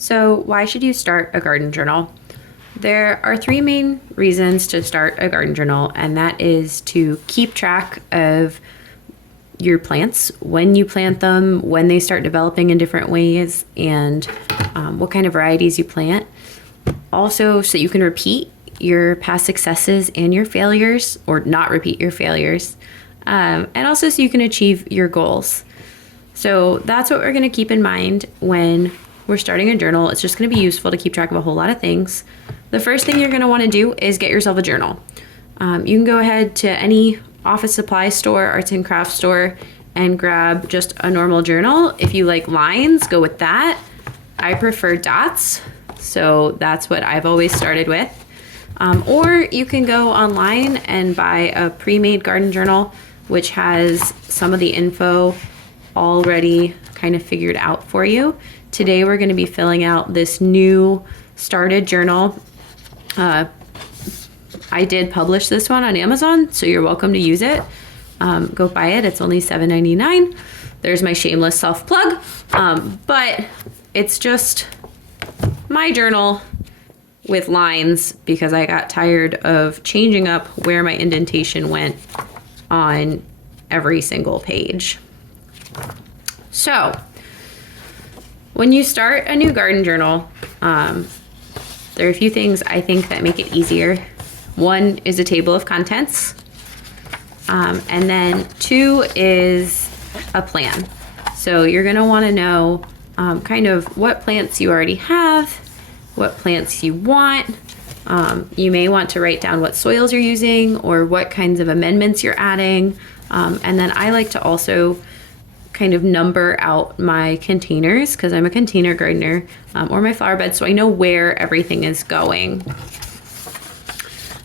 So, why should you start a garden journal? There are three main reasons to start a garden journal, and that is to keep track of your plants, when you plant them, when they start developing in different ways, and what kind of varieties you plant. Also, so you can repeat your past successes and your failures, or not repeat your failures, and also so you can achieve your goals. So that's what we're going to keep in mind when we're starting a journal. It's just going to be useful to keep track of a whole lot of things. The first thing you're going to want to do is get yourself a journal. You can go ahead to any office supply store, arts and crafts store, and grab just a normal journal. If you like lines, go with that. I prefer dots, so that's what I've always started with. Or you can go online and buy a pre-made garden journal, which has some of the info already kind of figured out for you. Today we're going to be filling out this new started journal. I did publish this one on Amazon, so you're welcome to use it. Go buy it. It's only $7.99. There's my shameless self-plug. But it's just my journal with lines because I got tired of changing up where my indentation went on every single page. So, when you start a new garden journal, there are a few things I think that make it easier. One is a table of contents, and then two is a plan. So you're going to want to know kind of what plants you already have, what plants you want. You may want to write down what soils you're using or what kinds of amendments you're adding. And then I like to also kind of number out my containers because I'm a container gardener, or my flower bed, so I know where everything is going.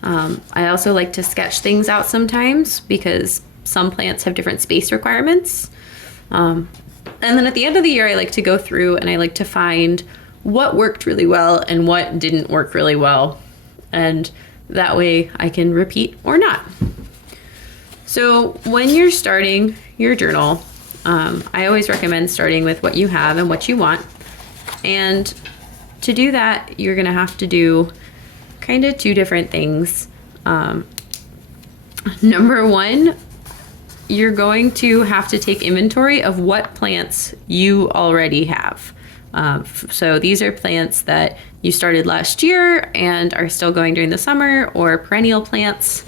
I also like to sketch things out sometimes because some plants have different space requirements. And then at the end of the year, I like to go through and I like to find what worked really well and what didn't work really well. And that way I can repeat or not. So when you're starting your journal, I always recommend starting with what you have and what you want. And to do that, you're going to have to do kind of two different things. Number one, you're going to have to take inventory of what plants you already have. So these are plants that you started last year and are still going during the summer, or perennial plants.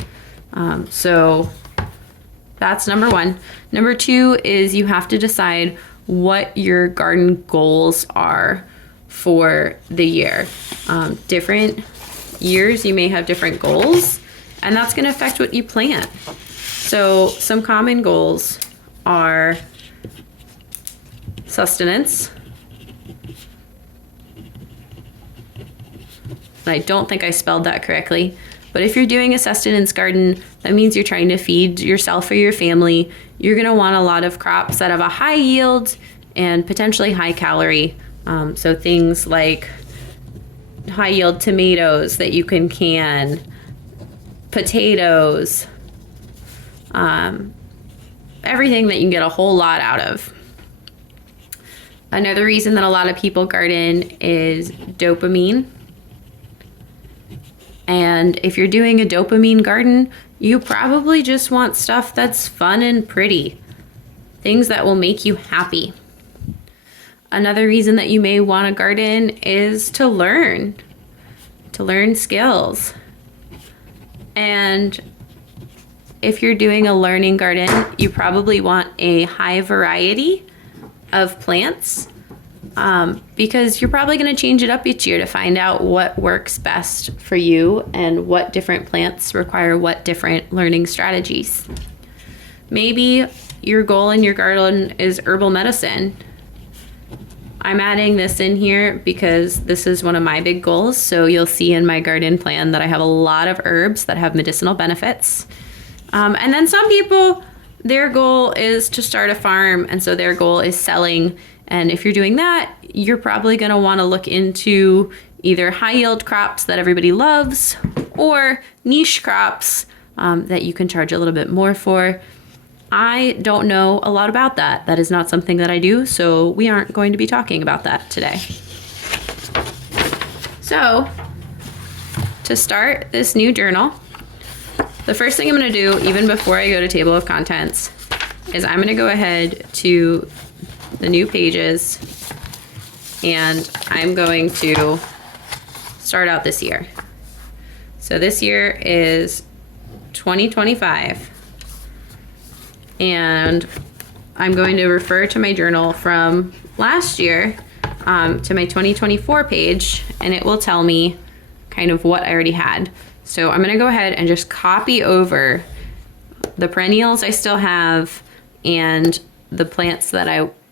So that's number one. Number two is you have to decide what your garden goals are for the year. Different years you may have different goals, and that's going to affect what you plant. So some common goals are sustenance. I don't think I spelled that correctly. But if you're doing a sustenance garden, that means you're trying to feed yourself or your family. You're going to want a lot of crops that have a high yield and potentially high calorie. So things like high yield tomatoes that you can, potatoes, everything that you can get a whole lot out of. Another reason that a lot of people garden is dopamine. And if you're doing a dopamine garden, you probably just want stuff that's fun and pretty. Things that will make you happy. Another reason that you may want to garden is to learn skills. And if you're doing a learning garden, you probably want a high variety of plants. Because you're probably going to change it up each year to find out what works best for you and what different plants require what different learning strategies. Maybe your goal in your garden is herbal medicine. I'm adding this in here because this is one of my big goals. So you'll see in my garden plan that I have a lot of herbs that have medicinal benefits. And then some people, their goal is to start a farm, and so their goal is selling. And if you're doing that, you're probably going to want to look into either high yield crops that everybody loves or niche crops that you can charge a little bit more for. I don't know a lot about that. That is not something that I do, so we aren't going to be talking about that today. So to start this new journal, the first thing I'm going to do, even before I go to table of contents, is I'm going to go ahead to the new pages and I'm going to start out this year. So this year is 2025 and I'm going to refer to my journal from last year to my 2024 page, and it will tell me kind of what I already had. So I'm gonna go ahead and just copy over the perennials I still have and the plants that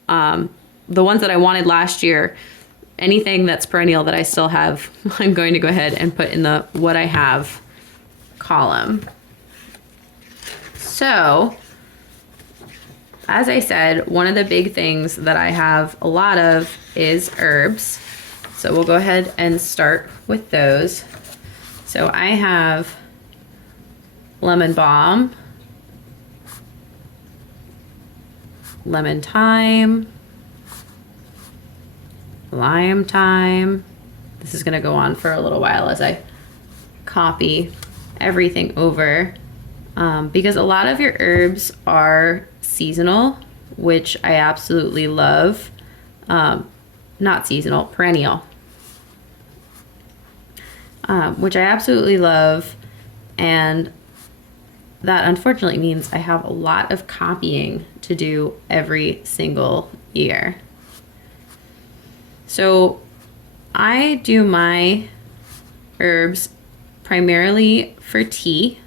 the ones that I wanted last year. Anything that's perennial that I still have, I'm going to go ahead and put in the what I have column. So, as I said, one of the big things that I have a lot of is herbs. So we'll go ahead and start with those. So I have lemon balm, lemon thyme, lime thyme. This is going to go on for a little while as I copy everything over because a lot of your herbs are seasonal, which I absolutely love. Not seasonal, perennial, which I absolutely love. And that unfortunately means I have a lot of copying to do every single year. So I do my herbs primarily for tea.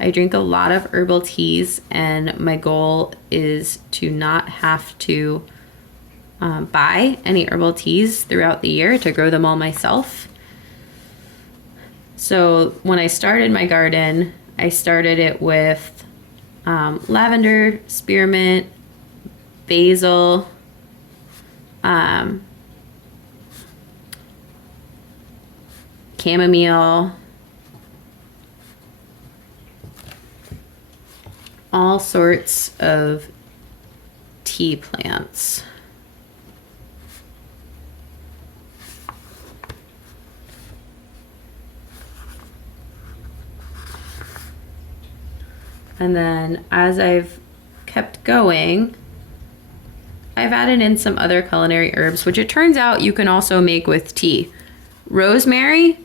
I drink a lot of herbal teas, and my goal is to not have to buy any herbal teas throughout the year, to grow them all myself. So when I started my garden, I started it with lavender, spearmint, basil, chamomile, all sorts of tea plants. And then as I've kept going, I've added in some other culinary herbs, which it turns out you can also make with tea. Rosemary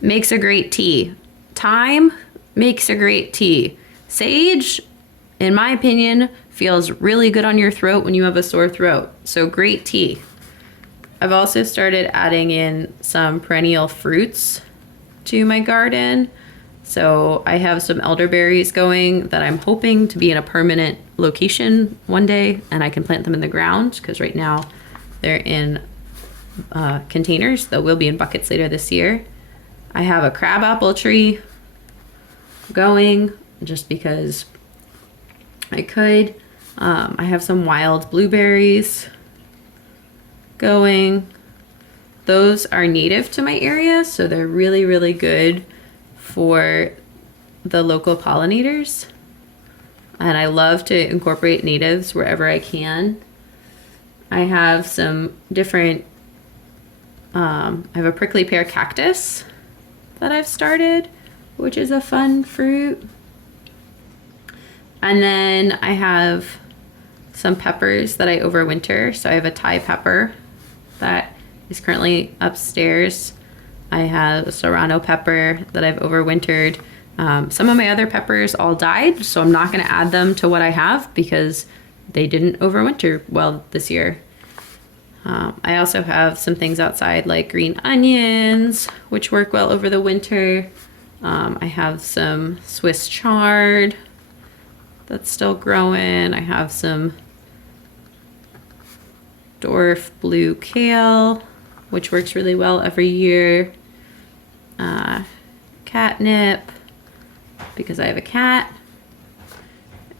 makes a great tea. Thyme makes a great tea. Sage, in my opinion, feels really good on your throat when you have a sore throat. So great tea. I've also started adding in some perennial fruits to my garden. So I have some elderberries going that I'm hoping to be in a permanent location one day, and I can plant them in the ground because right now they're in containers. They will be in buckets later this year. I have a crabapple tree going just because I could. I have some wild blueberries going. Those are native to my area, so they're really, really good for the local pollinators. And I love to incorporate natives wherever I can. I have some different, I have a prickly pear cactus that I've started, which is a fun fruit. And then I have some peppers that I overwinter. So I have a Thai pepper that is currently upstairs. I have a serrano pepper that I've overwintered. Some of my other peppers all died, so I'm not going to add them to what I have because they didn't overwinter well this year. I also have some things outside like green onions, which work well over the winter. I have some Swiss chard that's still growing. I have some dwarf blue kale, which works really well every year. Catnip, because I have a cat.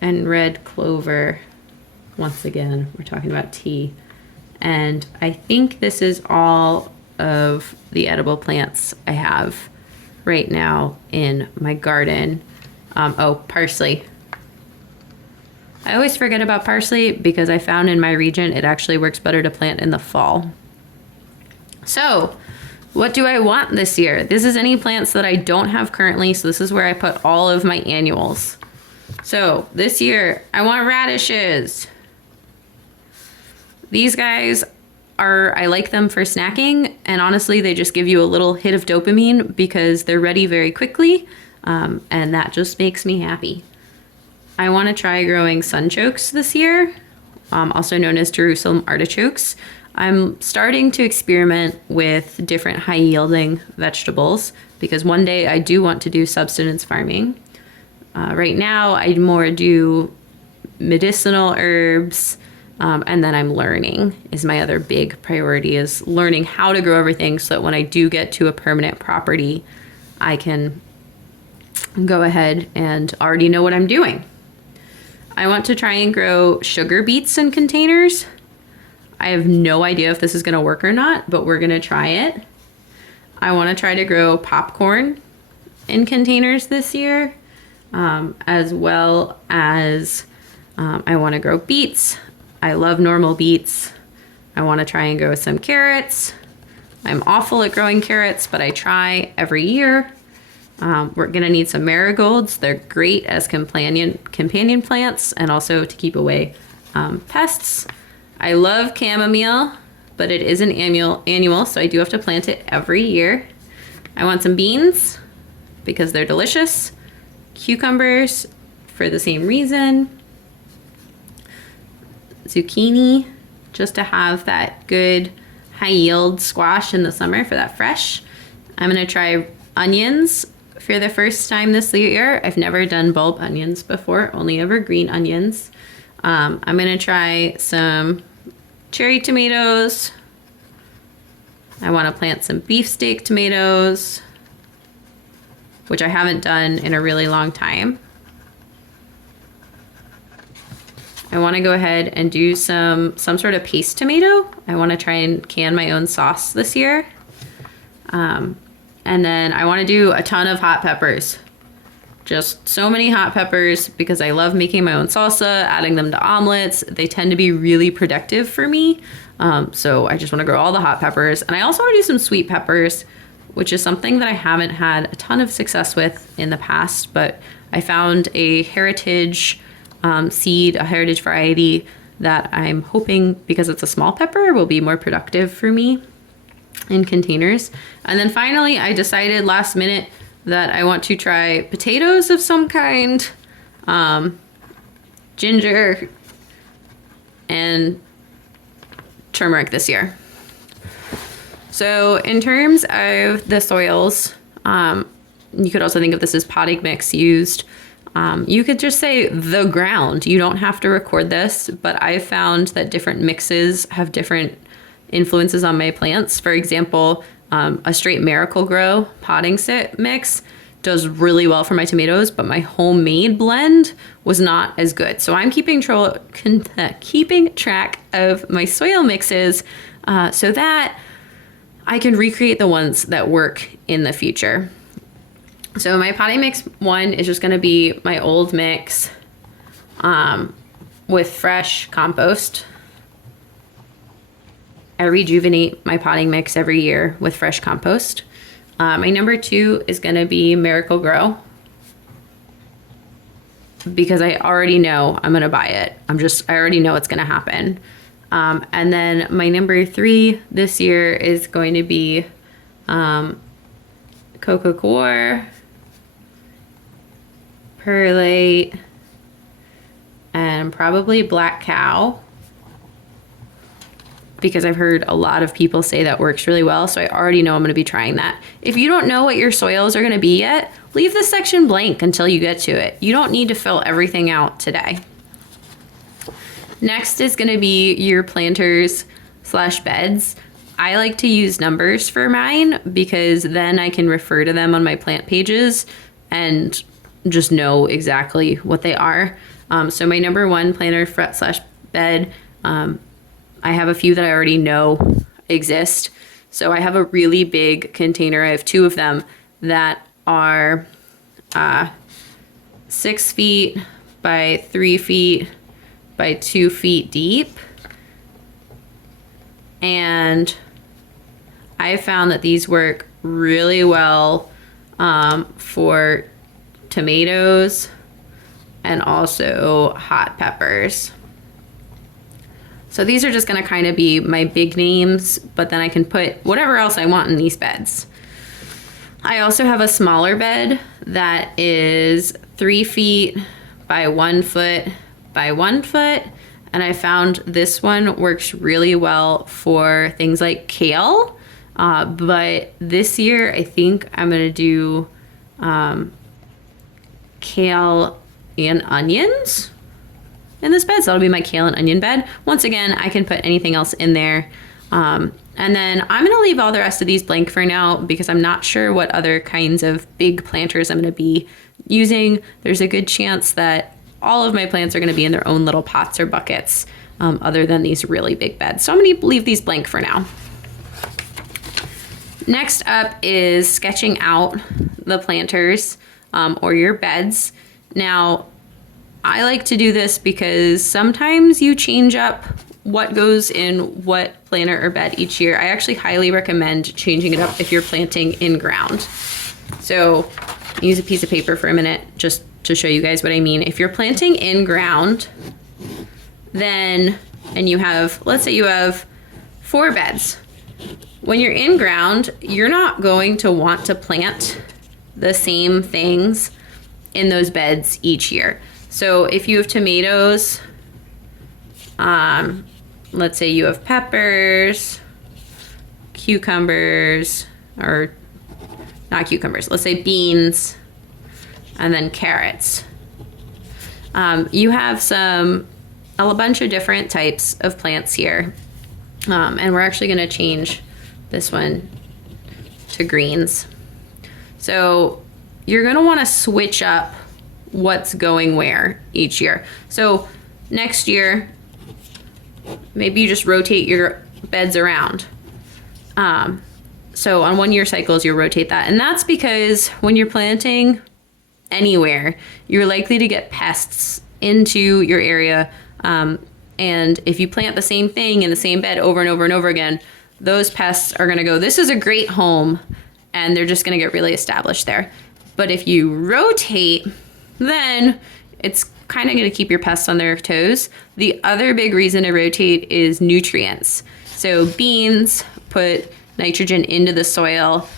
And red clover. Once again, we're talking about tea. And I think this is all of the edible plants I have right now in my garden. Oh, parsley. I always forget about parsley because I found in my region it actually works better to plant in the fall. So What do I want this year? This is any plants that I don't have currently, so this is where I put all of my annuals. So this year, I want radishes. These guys I like them for snacking, and honestly, they just give you a little hit of dopamine because they're ready very quickly, and that just makes me happy. I want to try growing sunchokes this year, also known as Jerusalem artichokes. I'm starting to experiment with different high-yielding vegetables because one day I do want to do subsistence farming. Right now, I more do medicinal herbs, and then I'm learning is my other big priority, is learning how to grow everything so that when I do get to a permanent property, I can go ahead and already know what I'm doing. I want to try and grow sugar beets in containers. I have no idea if this is going to work or not, but we're going to try it. I want to try to grow popcorn in containers this year, as well as I want to grow beets. I love normal beets. I want to try and grow some carrots. I'm awful at growing carrots, but I try every year. We're going to need some marigolds. They're great as companion plants and also to keep away pests. I love chamomile, but it is an annual, so I do have to plant it every year. I want some beans because they're delicious. Cucumbers for the same reason. Zucchini, just to have that good high yield squash in the summer for that fresh. I'm gonna try onions for the first time this year. I've never done bulb onions before, only ever green onions. I'm gonna try some cherry tomatoes. I wanna plant some beefsteak tomatoes, which I haven't done in a really long time. I want to go ahead and do some sort of paste tomato. I want to try and can my own sauce this year. And then I want to do a ton of hot peppers. Just so many hot peppers because I love making my own salsa, adding them to omelets. They tend to be really productive for me. So I just want to grow all the hot peppers. And I also want to do some sweet peppers, which is something that I haven't had a ton of success with in the past, but I found a heritage seed, a heritage variety that I'm hoping, because it's a small pepper, will be more productive for me in containers. And then finally, I decided last minute that I want to try potatoes of some kind, ginger, and turmeric this year. So in terms of the soils, you could also think of this as potting mix used. You could just say the ground. You don't have to record this, but I've found that different mixes have different influences on my plants. For example, a straight Miracle-Gro potting sit mix does really well for my tomatoes, but my homemade blend was not as good. So I'm keeping track of my soil mixes so that I can recreate the ones that work in the future. So my potting mix one is just going to be my old mix with fresh compost. I rejuvenate my potting mix every year with fresh compost. My number 2 is going to be Miracle-Gro because I already know I'm going to buy it. I already know it's going to happen. And then my number 3 this year is going to be Coco Coir, Perlite, and probably Black Cow, because I've heard a lot of people say that works really well, so I already know I'm going to be trying that. If you don't know what your soils are going to be yet, leave this section blank until you get to it. You don't need to fill everything out today. Next is going to be your planters/beds. I like to use numbers for mine because then I can refer to them on my plant pages and just know exactly what they are. So my number 1 planter/bed, I have a few that I already know exist. So I have a really big container. I have 2 of them that are 6 feet by 3 feet by 2 feet deep. And I found that these work really well for tomatoes and also hot peppers. So these are just gonna kind of be my big names, but then I can put whatever else I want in these beds. I also have a smaller bed that is 3 feet by 1 foot by 1 foot. And I found this one works really well for things like kale. But this year, I think I'm gonna do kale and onions in this bed. So that'll be my kale and onion bed. Once again, I can put anything else in there. And then I'm gonna leave all the rest of these blank for now because I'm not sure what other kinds of big planters I'm gonna be using. There's a good chance that all of my plants are gonna be in their own little pots or buckets other than these really big beds. So I'm gonna leave these blank for now. Next up is sketching out the planters or your beds. Now, I like to do this because sometimes you change up what goes in what planter or bed each year. I actually highly recommend changing it up if you're planting in ground. So use a piece of paper for a minute just to show you guys what I mean. If you're planting in ground, then, and you have, let's say you have 4 beds. When you're in ground, you're not going to want to plant the same things in those beds each year. So if you have tomatoes, let's say you have peppers, cucumbers, or not cucumbers, let's say beans, and then carrots. You have a bunch of different types of plants here. And we're actually gonna change this one to greens. So you're gonna wanna switch up what's going where each year. So next year, maybe you just rotate your beds around. So on 1 year cycles, you rotate that. And that's because when you're planting anywhere, you're likely to get pests into your area. And if you plant the same thing in the same bed over and over and over again, those pests are gonna go, this is a great home, and they're just gonna get really established there. But if you rotate, then it's kind of gonna keep your pests on their toes. The other big reason to rotate is nutrients. So beans put nitrogen into the soil.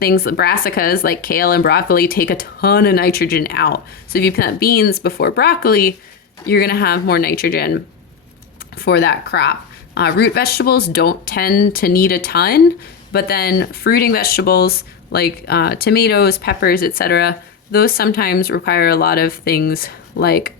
Things, brassicas like kale and broccoli take a ton of nitrogen out. So if you plant beans before broccoli, you're gonna have more nitrogen for that crop. Root vegetables don't tend to need a ton, but then fruiting vegetables like tomatoes, peppers, etc., those sometimes require a lot of things like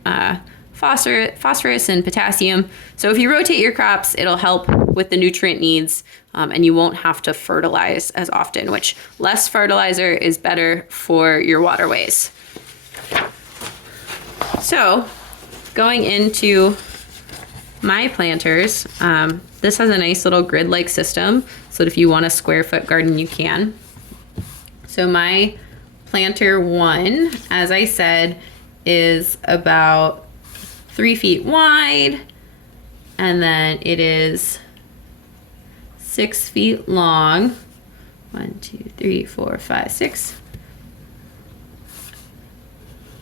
phosphorus and potassium. So if you rotate your crops, it'll help with the nutrient needs, and you won't have to fertilize as often, which less fertilizer is better for your waterways. So going into my planters, this has a nice little grid-like system so that if you want a square foot garden, you can. So my planter 1, as I said, is about 3 feet wide, and then it is 6 feet long. 1, 2, 3, 4, 5, 6.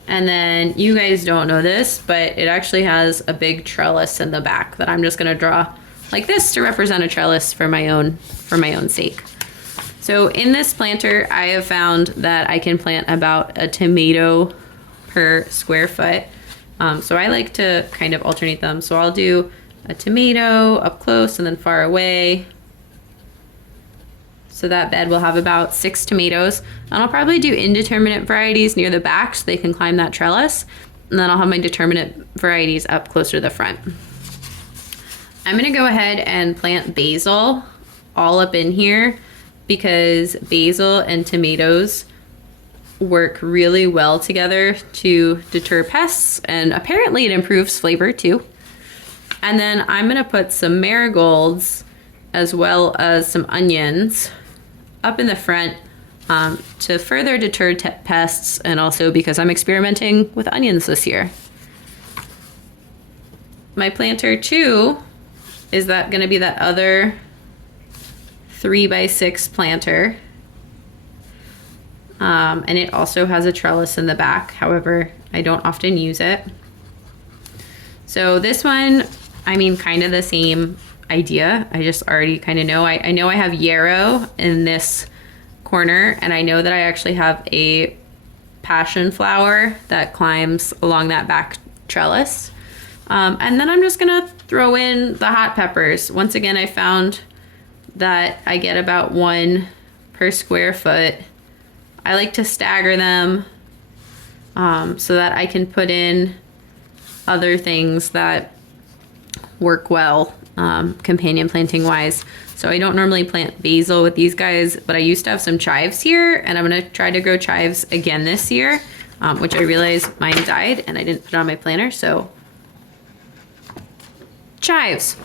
And then you guys don't know this, but it actually has a big trellis in the back that I'm just gonna draw like this to represent a trellis for my own sake. So in this planter, I have found that I can plant about a tomato per square foot. So I like to kind of alternate them. So I'll do a tomato up close and then far away. So that bed will have about 6 tomatoes. And I'll probably do indeterminate varieties near the back so they can climb that trellis. And then I'll have my determinate varieties up closer to the front. I'm gonna go ahead and plant basil all up in here because basil and tomatoes work really well together to deter pests, and apparently it improves flavor too. And then I'm gonna put some marigolds as well as some onions up in the front to further deter pests, and also because I'm experimenting with onions this year. My planter 2 is that gonna be that other 3x6 planter. And it also has a trellis in the back. However, I don't often use it. So this one, I mean, kind of the same idea. I just already kind of know. I know I have yarrow in this corner, and I know that I actually have a passion flower that climbs along that back trellis. And then I'm just gonna throw in the hot peppers. Once again, I found that I get about 1 per square foot. I like to stagger them so that I can put in other things that work well companion planting wise. So I don't normally plant basil with these guys, but I used to have some chives here, and I'm gonna try to grow chives again this year, which I realized mine died and I didn't put it on my planter, so chives.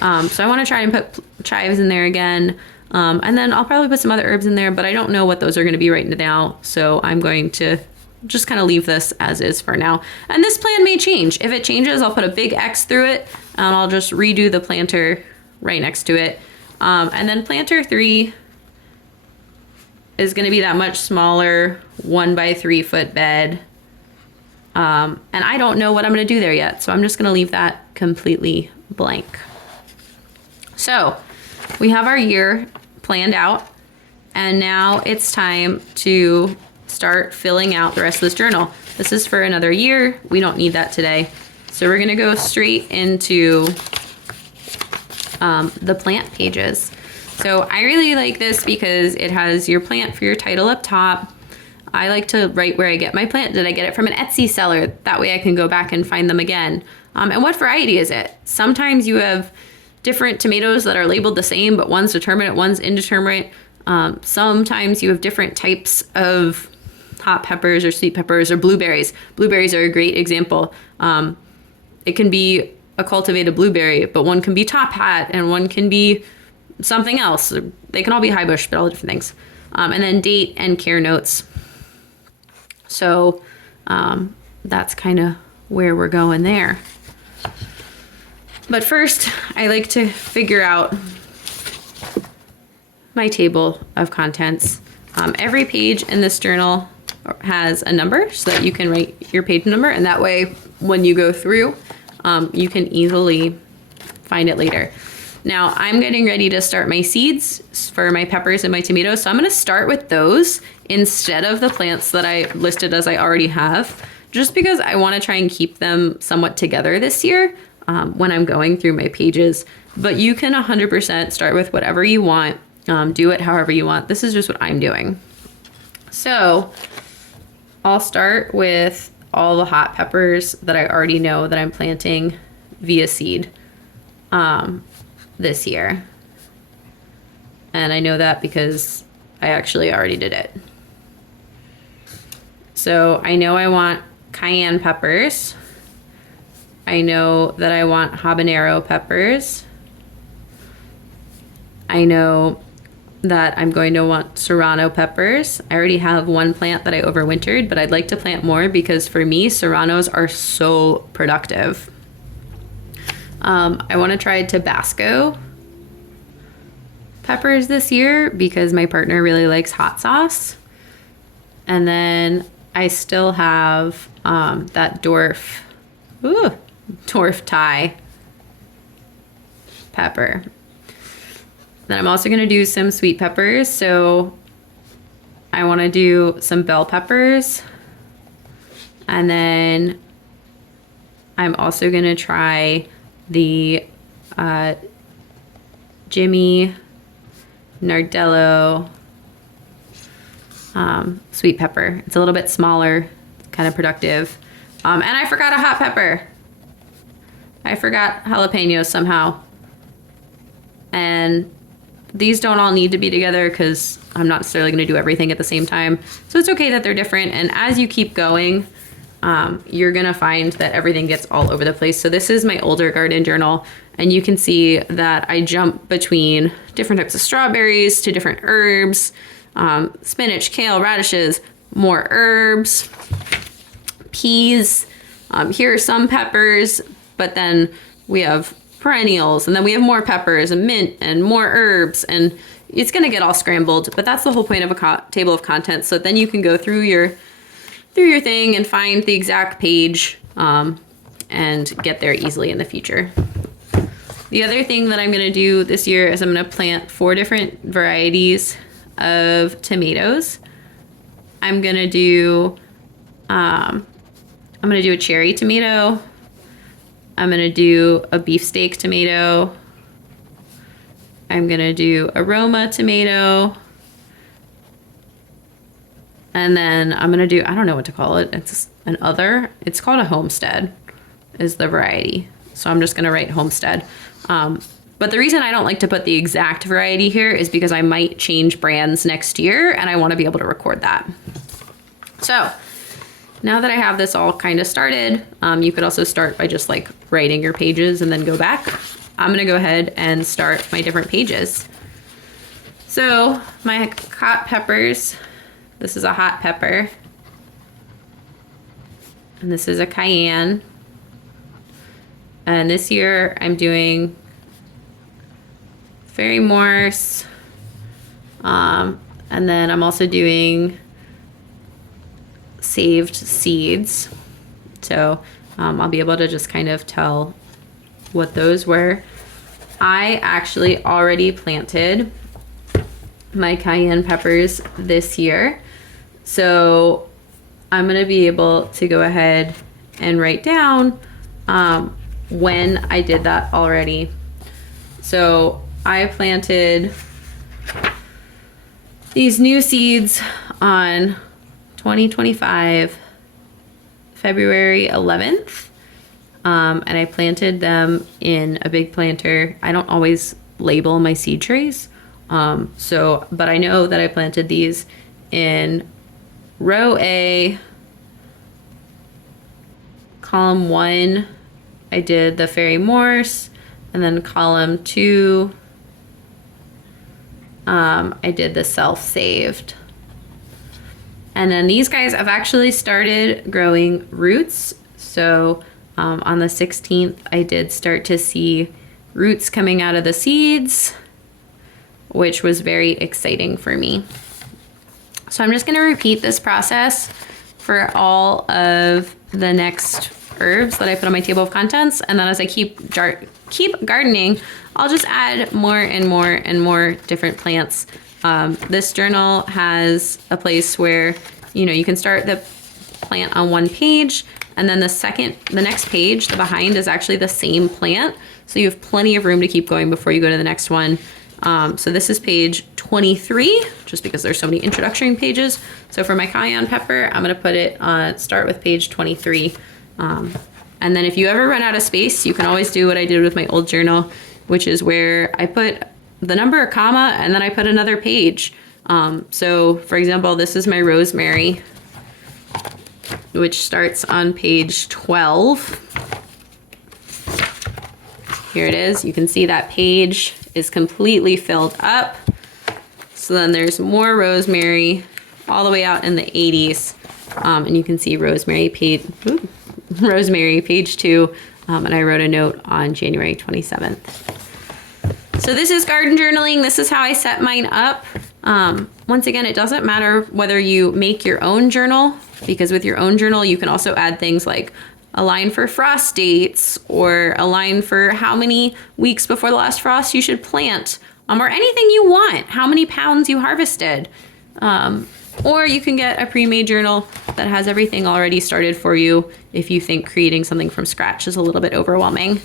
So I wanna try and put chives in there again. And then I'll probably put some other herbs in there, but I don't know what those are gonna be right now. So I'm going to just kind of leave this as is for now. And this plan may change. If it changes, I'll put a big X through it and I'll just redo the planter right next to it. And then planter 3 is gonna be that much smaller 1x3 foot bed. And I don't know what I'm gonna do there yet. So I'm just gonna leave that completely blank. So we have our year planned out, and now it's time to start filling out the rest of this journal. This is for another year. We don't need that today. So we're gonna go straight into the plant pages. So I really like this because it has your plant for your title up top. I like to write where I get my plant. Did I get it from an Etsy seller? That way I can go back and find them again. And what variety is it? Sometimes you have different tomatoes that are labeled the same, but one's determinate, one's indeterminate. Sometimes you have different types of hot peppers or sweet peppers or blueberries. Blueberries are a great example. It can be a cultivated blueberry, but one can be top hat and one can be something else. They can all be high bush, but all different things. And then date and care notes. So that's kind of where we're going there. But first, I like to figure out my table of contents. Every page in this journal has a number so that you can write your page number, and that way when you go through, you can easily find it later. Now I'm getting ready to start my seeds for my peppers and my tomatoes, so I'm going to start with those instead of the plants that I listed as I already have, just because I want to try and keep them somewhat together this year when I'm going through my pages. But you can 100% start with whatever you want, do it however you want. This is just what I'm doing. So I'll start with all the hot peppers that I already know that I'm planting via seed this year. And I know that because I actually already did it. So I know I want cayenne peppers. I know that I want habanero peppers. I know that I'm going to want serrano peppers. I already have one plant that I overwintered, but I'd like to plant more because for me, serranos are so productive. I want to try Tabasco peppers this year because my partner really likes hot sauce. And then I still have that dwarf Thai pepper. Then I'm also going to do some sweet peppers. So I want to do some bell peppers. And then I'm also going to try the Jimmy Nardello sweet pepper. It's a little bit smaller, kind of productive. And I forgot a hot pepper. I forgot jalapenos somehow. And these don't all need to be together because I'm not necessarily going to do everything at the same time. So it's okay that they're different. And as you keep going, you're going to find that everything gets all over the place. So this is my older garden journal. And you can see that I jump between different types of strawberries to different herbs, spinach, kale, radishes, more herbs, peas. Here are some peppers, but then we have perennials, and then we have more peppers and mint and more herbs, and it's going to get all scrambled. But that's the whole point of a table of contents. So then you can go through your thing and find the exact page and get there easily in the future. The other thing that I'm going to do this year is I'm going to plant 4 different varieties of tomatoes. I'm going to do a cherry tomato. I'm going to do a beefsteak tomato. I'm going to do aroma tomato. And then I'm going to do, I don't know what to call it. It's an other. It's called a homestead is the variety. So I'm just going to write homestead. But the reason I don't like to put the exact variety here is because I might change brands next year and I want to be able to record that. So now that I have this all kind of started, you could also start by just like writing your pages and then go back. I'm going to go ahead and start my different pages. So my hot peppers, this is a hot pepper. And this is a cayenne. And this year I'm doing fairy morse. And then I'm also doing saved seeds. So I'll be able to just kind of tell what those were. I actually already planted my cayenne peppers this year. So I'm going to be able to go ahead and write down when I did that already. So I planted these new seeds on 2025 February 11th. And I planted them in a big planter. I don't always label my seed trays. But I know that I planted these in row A, column 1, I did the fairy morse, and then column 2, I did the self-saved. And then these guys have actually started growing roots. So on the 16th, I did start to see roots coming out of the seeds, which was very exciting for me. So I'm just going to repeat this process for all of the next herbs that I put on my table of contents. And then as I keep gardening, I'll just add more and more and more different plants. This journal has a place where, you can start the plant on one page, and then the next page, the behind, is actually the same plant. So you have plenty of room to keep going before you go to the next one. So this is page 23, just because there's so many introductory pages. So for my cayenne pepper, I'm going to put it start with page 23. And then if you ever run out of space, you can always do what I did with my old journal, which is where I put the number, a comma, and then I put another page. So for example, this is my rosemary, which starts on page 12. Here it is. You can see that page is completely filled up. So then there's more rosemary all the way out in the 80s. And you can see rosemary page 2. And I wrote a note on January 27th. So this is garden journaling. This is how I set mine up. Once again, it doesn't matter whether you make your own journal, because with your own journal, you can also add things like a line for frost dates, or a line for how many weeks before the last frost you should plant, or anything you want, how many pounds you harvested. Or you can get a pre-made journal that has everything already started for you if you think creating something from scratch is a little bit overwhelming.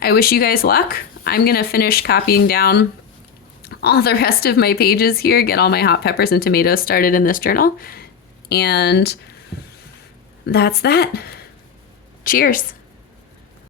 I wish you guys luck. I'm gonna finish copying down all the rest of my pages here, get all my hot peppers and tomatoes started in this journal. And that's that. Cheers.